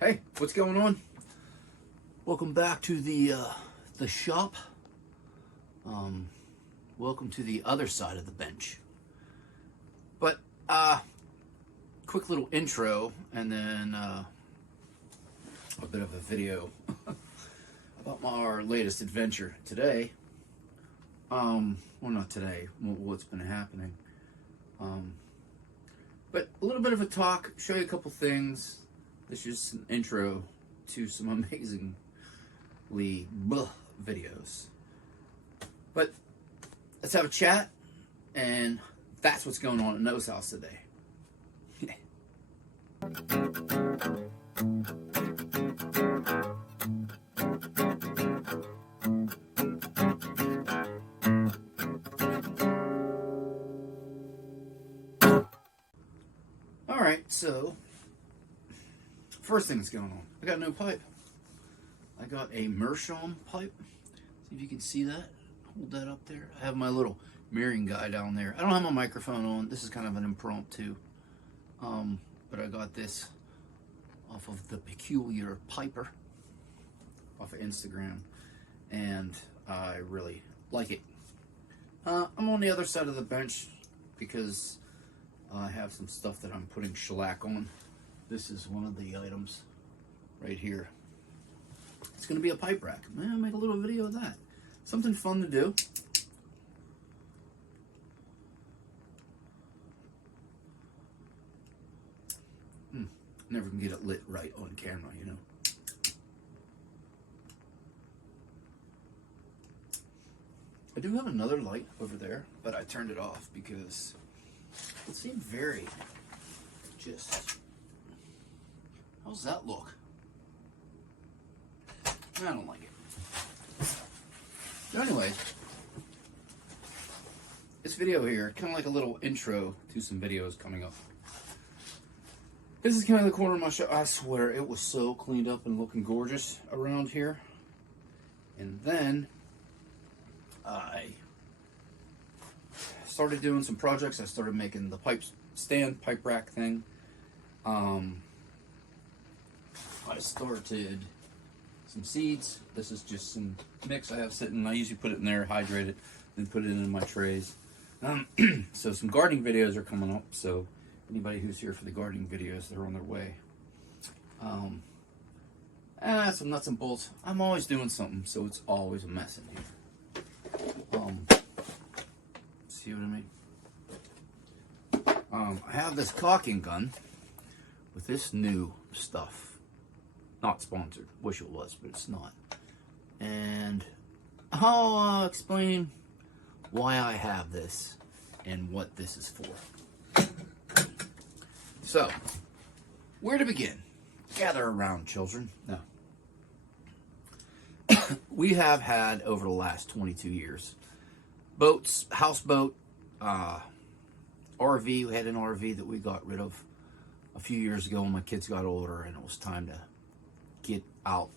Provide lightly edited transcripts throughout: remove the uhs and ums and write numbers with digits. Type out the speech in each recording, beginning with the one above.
Hey, what's going on? Welcome back to the shop. Welcome to the other side of the bench. But quick little intro, and then a bit of a video about our latest adventure today. Well, not today. What's been happening? But a little bit of a talk. Show you a couple things. This is just an intro to some amazingly videos. But let's have a chat, and that's what's going on at Noah's house today. Alright, so first thing that's going on, I got a new pipe. I got a Meerschaum pipe. See if you can see that. Hold that up there. I have my little mirroring guy down there. I don't have my microphone on. This is kind of an impromptu. But I got this off of the Peculiar Piper off of Instagram, and I really like it. I'm on the other side of the bench because I have some stuff that I'm putting shellac on. This is one of the items right here. It's going to be a pipe rack. I'll make a little video of that. Something fun to do. Never can get it lit right on camera, you know. I do have another light over there, but I turned it off because it seemed very just... How's that look? I don't like it. So anyway, this video here, kind of like a little intro to some videos coming up. This is kind of the corner of my shop. I swear it was so cleaned up and looking gorgeous around here. And then I started doing some projects. I started making the pipe stand, pipe rack thing. I started some seeds. This is just some mix I have sitting. I usually put it in there, hydrate it, then put it in my trays. So some gardening videos are coming up. So anybody who's here for the gardening videos, they're on their way. Some nuts and bolts. I'm always doing something, so it's always a mess in here. See what I mean? I have this caulking gun with this new stuff. Not sponsored. Wish it was, but it's not. And I'll explain why I have this and what this is for. So, where to begin? Gather around, children. No. We have had, over the last 22 years, boats, houseboat, RV. We had an RV that we got rid of a few years ago when my kids got older, and it was time to get out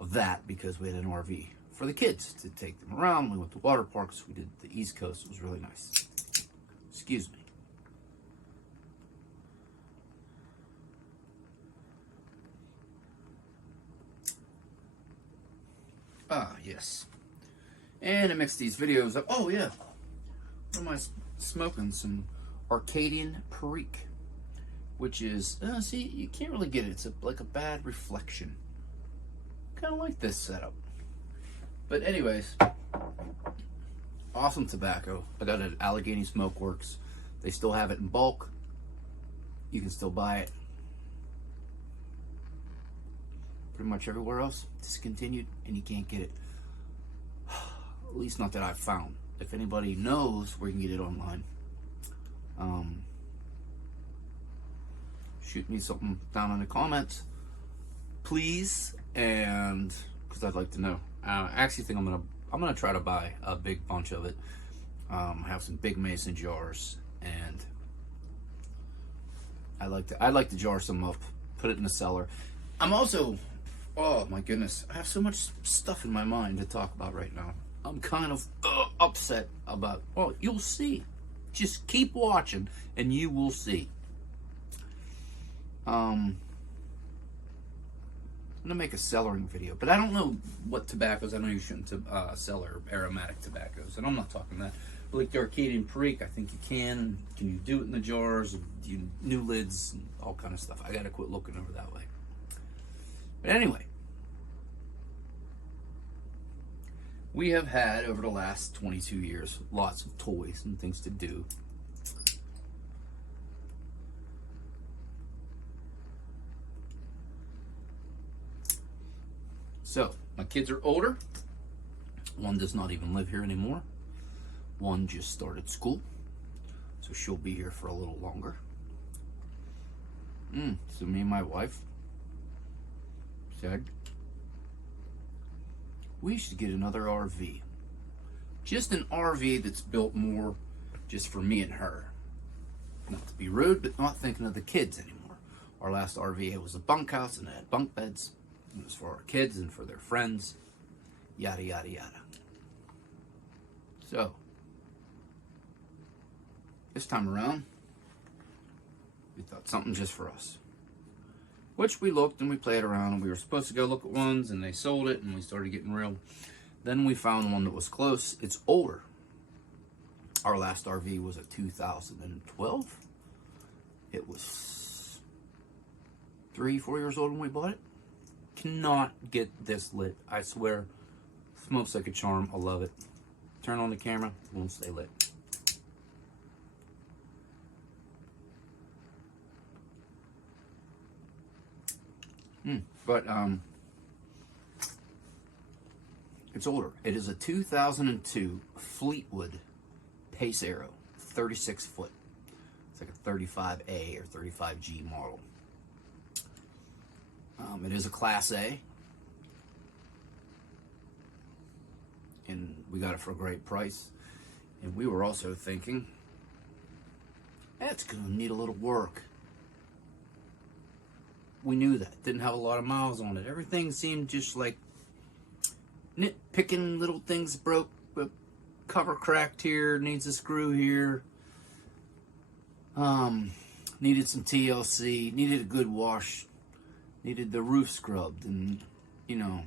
of that because we had an RV for the kids to take them around. We went to water parks. We did the East Coast. It was really nice. Excuse me. Yes. And I mixed these videos up. Oh, yeah. What am I smoking? Some Arcadian Perique, which is, see, you can't really get it. It's like a bad reflection. Kind of like this setup. But anyways, awesome tobacco. I got it at Allegheny Smoke Works. They still have it in bulk. You can still buy it. Pretty much everywhere else, discontinued, and you can't get it. At least not that I've found. If anybody knows where you can get it online, shoot me something down in the comments, please, and because I'd like to know. I actually think I'm gonna try to buy a big bunch of it. I have some big mason jars, and I'd like to jar some up, put it in the cellar. I'm also, oh my goodness, I have so much stuff in my mind to talk about right now. I'm kind of upset about, well, you'll see. Just keep watching and you will see. going to make a cellaring video, but I don't know what tobaccos. I know you shouldn't cellar aromatic tobaccos, and I'm not talking that. But like the Arcadian Perique, I think you can. Can you do it in the jars? Do you new lids and all kind of stuff? I got to quit looking over that way. But anyway, we have had over the last 22 years lots of toys and things to do. So, my kids are older. One does not even live here anymore. One just started school, so she'll be here for a little longer. So me and my wife said, we should get another RV. Just an RV that's built more just for me and her. Not to be rude, but not thinking of the kids anymore. Our last RV, it was a bunkhouse and it had bunk beds. It was for our kids and for their friends, yada, yada, yada. So, this time around, we thought something just for us. Which we looked and we played around, and we were supposed to go look at ones, and they sold it, and we started getting real. Then we found one that was close. It's older. Our last RV was a 2012. It was 3-4 years old when we bought it. Cannot get this lit, I swear. Smokes like a charm. I love it. Turn on the camera, won't stay lit. But it's older. It is a 2002 Fleetwood Pace Arrow, 36 foot. It's like a 35A or 35G model. It is a Class A, and we got it for a great price. And we were also thinking, that's going to need a little work. We knew that. Didn't have a lot of miles on it. Everything seemed just like nitpicking, little things broke, cover cracked here, needs a screw here. Needed some TLC, needed a good wash. Needed the roof scrubbed, and, you know,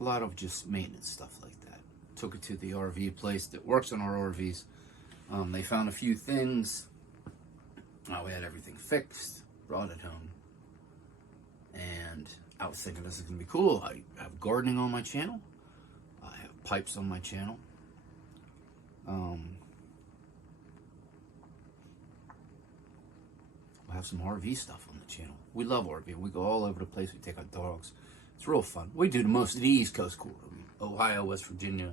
a lot of just maintenance stuff like that. Took it to the RV place that works on our RVs. They found a few things. We had everything fixed, brought it home. And I was thinking this is going to be cool. I have gardening on my channel. I have pipes on my channel. We'll have some RV stuff on the channel. We love RV. We go all over the place. We take our dogs. It's real fun. We do the most of the East Coast corridor. Ohio, West Virginia,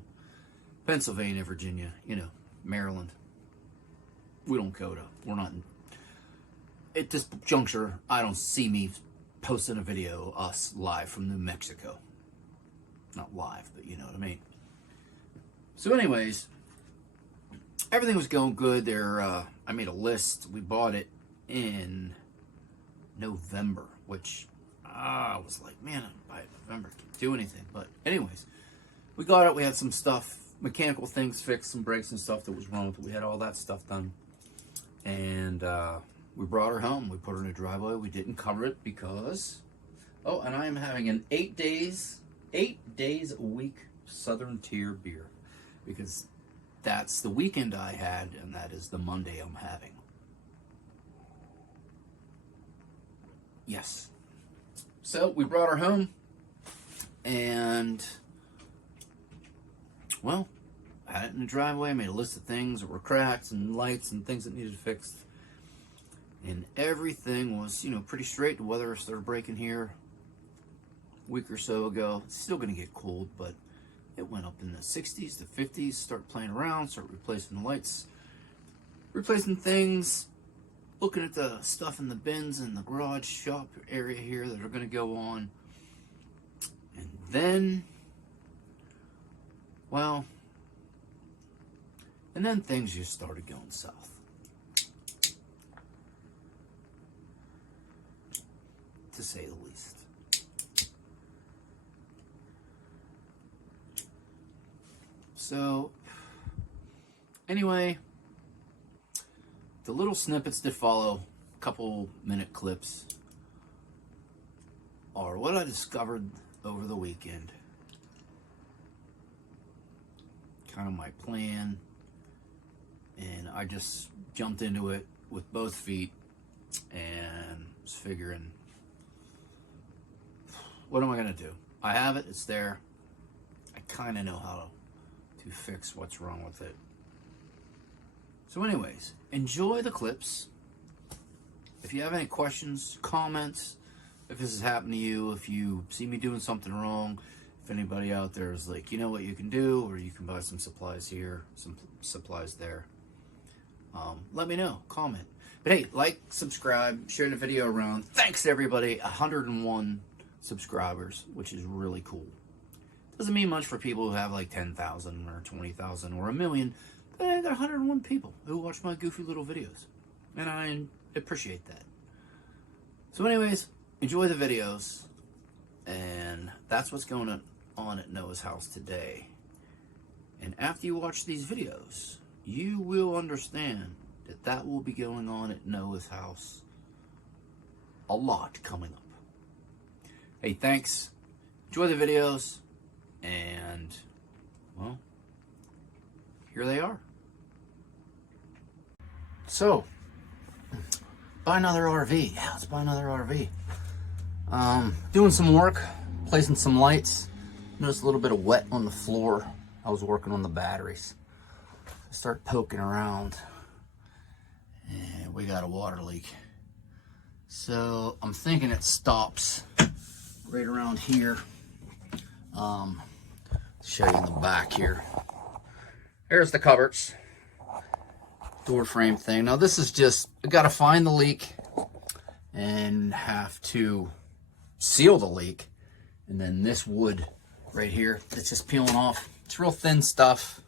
Pennsylvania, Virginia, you know, Maryland. We don't go to, we're not in, at this juncture, I don't see me posting a video of us live from New Mexico. Not live, but you know what I mean. So anyways, everything was going good there. I made a list. We bought it in November, which I was like, man, by November, I can't do anything. But anyways, we got it. We had some stuff, mechanical things fixed, some brakes and stuff that was wrong with it. We had all that stuff done. And we brought her home. We put her in a driveway. We didn't cover it because, oh, and I am having an 8 days a week Southern Tier beer, because that's the weekend I had, and that is the Monday I'm having. Yes. So we brought her home, and, well, I had it in the driveway. I made a list of things that were cracks and lights and things that needed fixed. And everything was, you know, pretty straight. The weather started breaking here a week or so ago. It's still going to get cold, but it went up in the 60s to 50s. Start playing around, start replacing the lights, replacing things, looking at the stuff in the bins in the garage shop area here that are going to go on. And then, well, and then things just started going south. To say the least. So, anyway, the little snippets that follow, couple minute clips, are what I discovered over the weekend. Kind of my plan. And I just jumped into it with both feet and was figuring, what am I going to do? I have it. It's there. I kind of know how to fix what's wrong with it. So anyways, enjoy the clips. If you have any questions, comments, if this has happened to you, if you see me doing something wrong, if anybody out there is like, you know what you can do, or you can buy some supplies here, some supplies there, let me know, comment. But hey, like, subscribe, share the video around. Thanks to everybody, 101 subscribers, which is really cool. Doesn't mean much for people who have like 10,000 or 20,000 or 1,000,000, but I got 101 people who watch my goofy little videos, and I appreciate that. So anyways, enjoy the videos, and that's what's going on at Noah's house today. And after you watch these videos, you will understand that that will be going on at Noah's house a lot coming up. Hey, thanks. Enjoy the videos. And, well, here they are. So, buy another RV. Yeah, let's buy another RV. Doing some work, placing some lights. Noticed a little bit of wet on the floor. I was working on the batteries. I start poking around, and we got a water leak. So I'm thinking it stops right around here. Show you in the back here. There's the cupboards, door frame thing. Now this is just, I gotta find the leak and have to seal the leak. And then this wood right here, that's just peeling off. It's real thin stuff.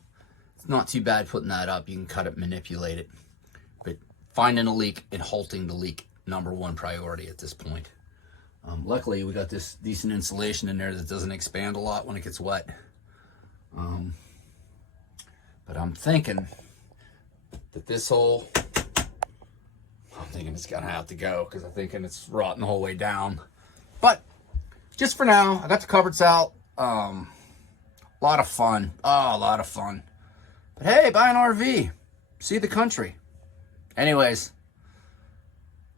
It's not too bad putting that up. You can cut it, manipulate it. But finding a leak and halting the leak, #1 priority at this point. Luckily, we got this decent insulation in there that doesn't expand a lot when it gets wet. But I'm thinking that this hole, I'm thinking it's gonna have to go, because I'm thinking it's rotting the whole way down. But just for now, I got the cupboards out. A lot of fun. Oh, a lot of fun. But hey, buy an RV. See the country. Anyways,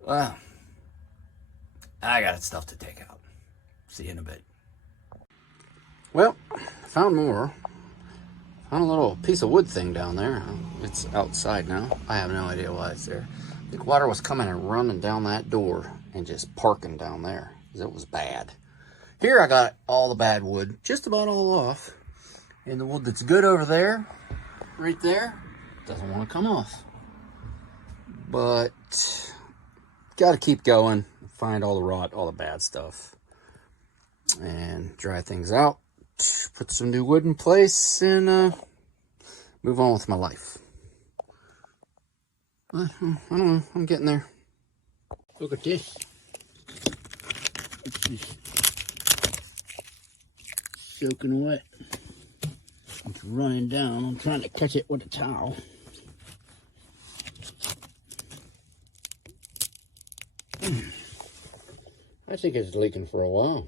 well, I got stuff to take out. See you in a bit. Well, found more. Found a little piece of wood thing down there. It's outside now. I have no idea why it's there. I think water was coming and running down that door and just parking down there, because it was bad. Here I got all the bad wood, just about all off. And the wood that's good over there, right there, doesn't want to come off. But got to keep going, find all the rot, all the bad stuff, and dry things out, put some new wood in place, and move on with my life. I don't know, I'm getting there. Look at this. It's just soaking wet. It's running down. I'm trying to catch it with a towel. I think it's leaking for a while.